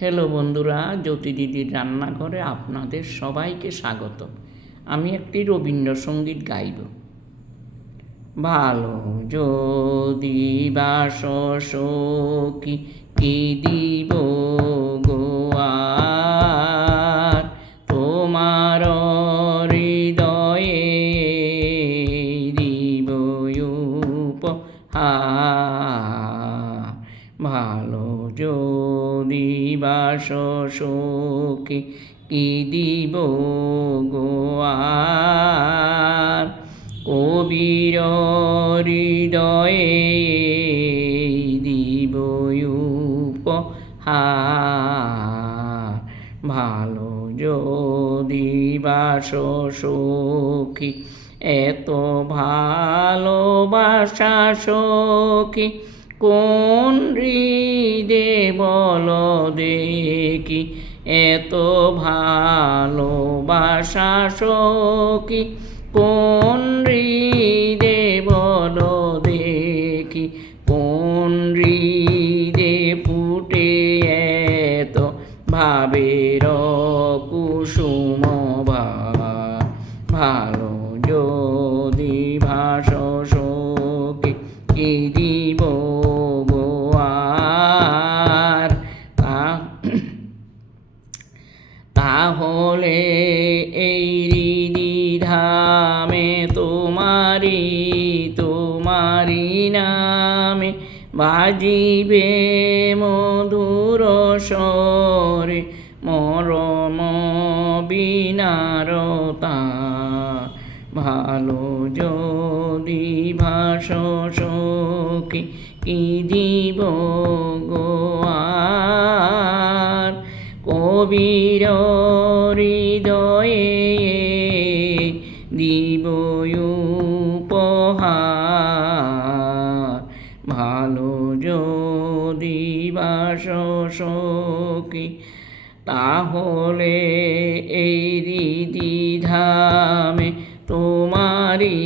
Hello বন্ধুরা, জ্যোতি দিদির রান্নাঘরে আপনাদের সবাইকে স্বাগত। আমি একটি রবীন্দ্রসঙ্গীত গাইব। ভালো যদি বাসো সখী, কি দিব গো আর তোমার হৃদয়ে দিব উপহার। ভালো যদি বাসো সখী, কি দিব গো আর কবির হৃদয়ে দিব উপহার। ভালো যদি বাসো সখী, এত ভালোবাসা সখী কোন হৃদে বলো দেখি। এত ভালোবাসা সখী কোন হৃদে বলো দেখি। কোন হৃদে ফুটে এত ভাবের কুসুম ভার। ভালো যদি ভাসো সখী, কি দিব গো আর তাহলে এই হৃদিধামে তোমারি নামে বাজিবে মধুর স্বরে মরম বিনারতা। ভালো যদি ভাসো সখী, কি দিব গো আর কবির হৃদয়ে দিব উপহার। ভালো যদি বাসো সখী, তাহলে এই হৃদিধামে তোমারি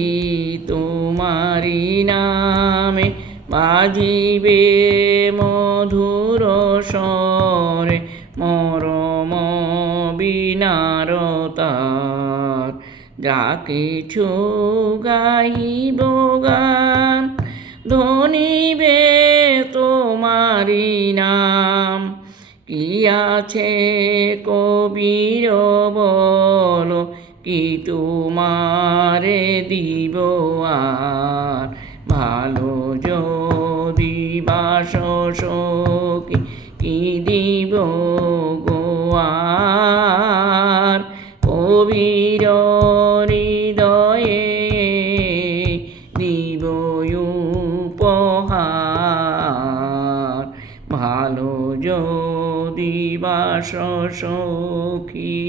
নামে বাজিবে মধুর স্বরে মরম বিনারতার। যা কিছু গাইব গান ধ্বনিবে তোমারি নাম। কি আছে কবির বলো, কি তোমারে দিব আর। ভালো যদি বাসো সখী, কি দিব গো আর কবির হৃদয়ে দিব উপহার। ভালো যদি বাসো সখী।